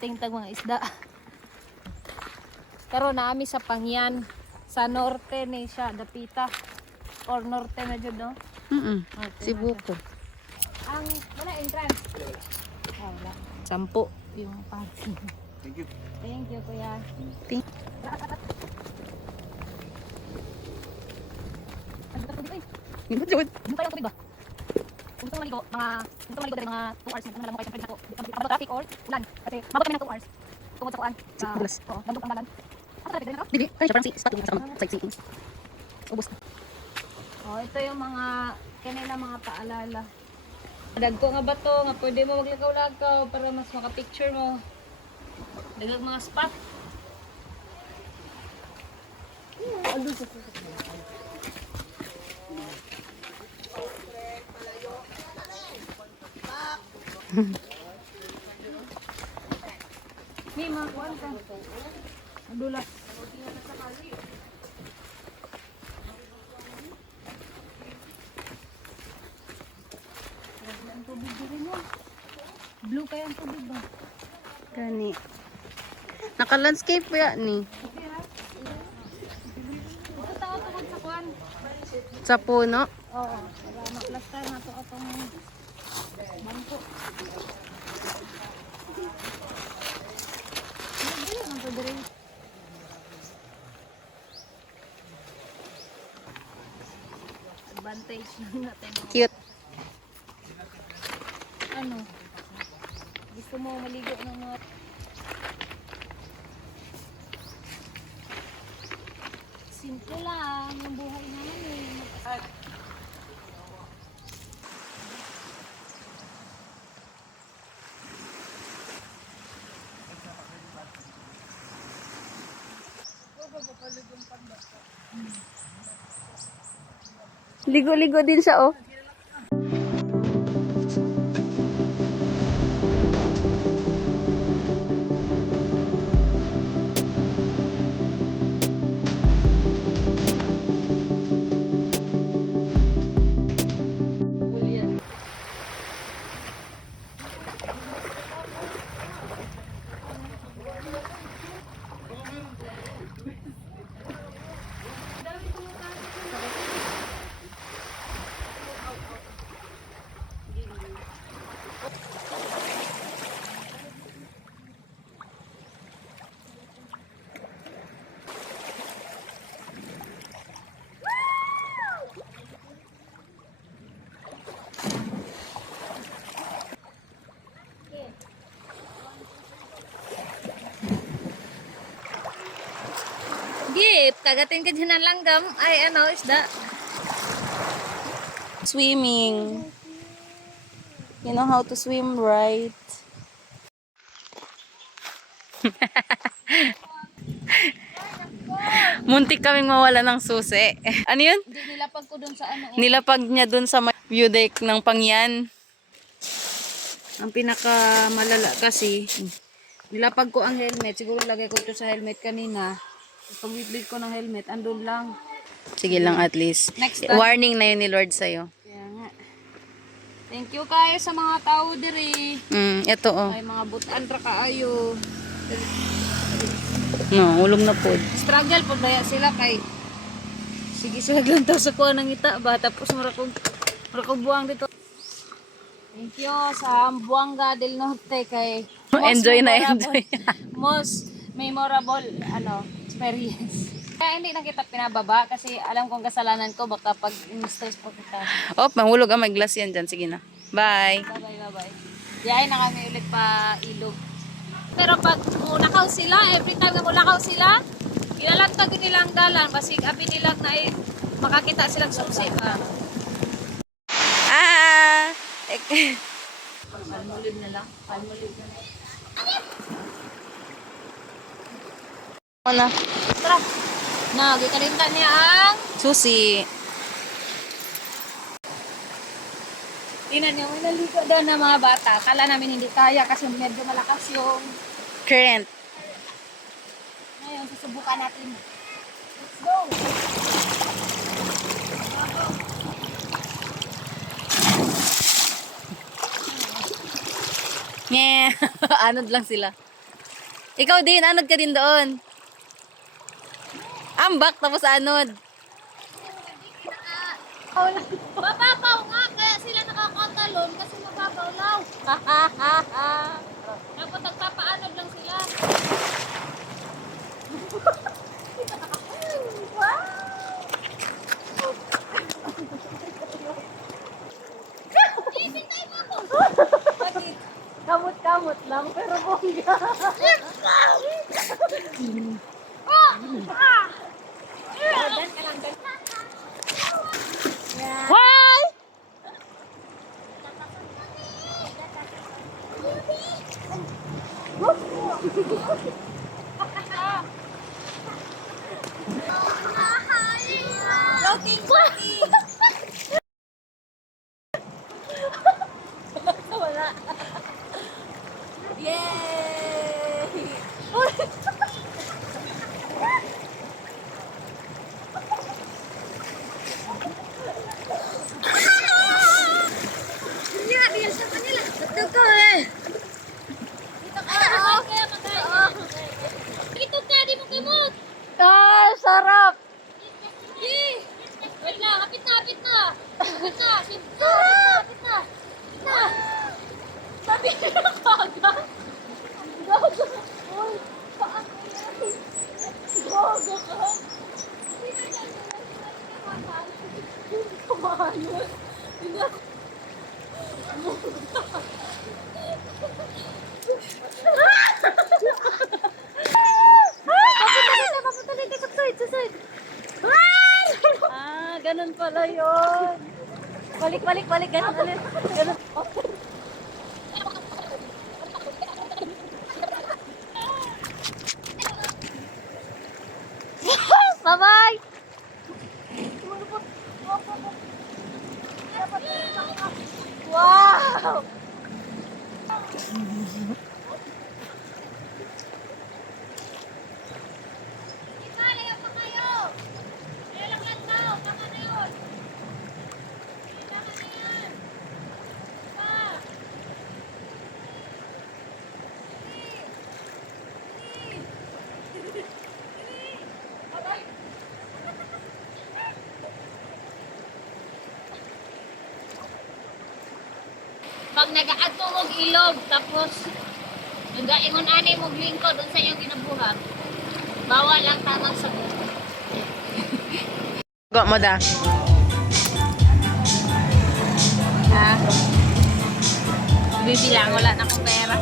hunting tag mga isda. Karon naami sa Pangyan, sa norte ni siya, Dapita. Or norte na jud no? Cebu ko. Ang wala entrance. Ah, wala. 10 yung parking. Thank you. Thank you, kuya. Thank Hindi pa yung tubig ba? Kung gusto maligo, dahil mga 2 hours na lang mo kayo sa friends ako. Abot traffic or ulan. Kasi mabot kami ng 2 hours. Tungkol sa kuan. Oo, nandun ang balan. Ako traffic din ako? Dili, kaya siya parang spot sa sightseeing. Ubus. Oh, ito yung mga kanina mga paalala. Dagko nga ba to nga pwede mo maglakaw-lakaw para mas maka-picture mo. Dagang mga spot. May mga kuwan ka. Adulas. Ang tubig din mo. Blue kaya ang tubig ba? Gani. Naka-landscape ya ni. Ito tao tungkol sa kuwan. Sa puno. Oo. Para maklaster na to atong bangko. Ano ang pwede advantage lang natin. Cute. Ano? Gusto mo maligo ng mga simple lang yung buhay namin. Ligo-ligo din siya oh. Gip, kagatin ka dyan ng langgam. Ay, ano, isda. Swimming. You know how to swim, right? Muntik kaming mawala ng susi. Ano yun? Hindi nilapag ko dun sa ano. Nilapag niya dun sa view deck ng Pangyan. Ang pinaka malala kasi, nilapag ko ang helmet. Siguro lagay ko ito sa helmet kanina. Pag-bibig ko ng helmet, andun lang. Sige lang at least. Next time. Warning na yun ni Lord sa'yo. Kaya nga. Thank you kayo sa mga tao diri. Ito oh. Ay, mga butan ra kaayo. No, ulong na pod. Struggle po daya sila kay sige sila glantaw sa kuha ng ita ba tapos mura kong buwang dito. Thank you sa Buanga del Norte kay Enjoy na enjoy. most memorable ano experience. Kaya hindi na kita pinababa kasi alam kong kasalanan ko baka pag in-stress po kita. Oh, mahulog ang may glass yan dyan. Sige na. Bye. Bye. Diyan na kami ulit pa ilog. Pero pag mulakaw sila, every time na mulakaw sila, ilalantag nila ang dalan. Basig abi nila na makakita silang susi ba. Palmolive na lang. Palmolive na lang. Ano? Tara. Gikalimta niya ang Susi. tinan niyo, may naligo doon ng mga bata. Kala namin hindi kaya kasi medyo malakas yung Current. ngayon, susubukan natin. Let's go! Yeah. Anod lang sila. Ikaw din, anod ka din doon. Ambak, tapos anod. Mababaw nga, kaya sila nakakatalon kasi mababaw law. Dapat nagpapaanod lang sila. Kamot-kamot lang, pero bongga. Hoy! Joking, joking. Wala. Yay! Itot ka, di mo kimot. Ah, sarap. Wait lang, hapit na, hapit na. Hapit na, hapit na, hapit na. Hapit na. Sabi niya kaga. Gago. Uy, paan ko yan? Gago ka. Kumahalos. Ah, ganun pala yun. Balik, balik, balik. Ganun ulit. Ganun. Bye-bye! Wow! Layo pa kayo. Layo lang lang daw. Tama na yun. Tama na yan. Pa. Pag nag-aadto og ilog tapos nagaingon ani mo lingkod sa iyong kinabuhat. Bawal lang tamang sagot. Go mo da. Ha? Bibilang wala na akong pera.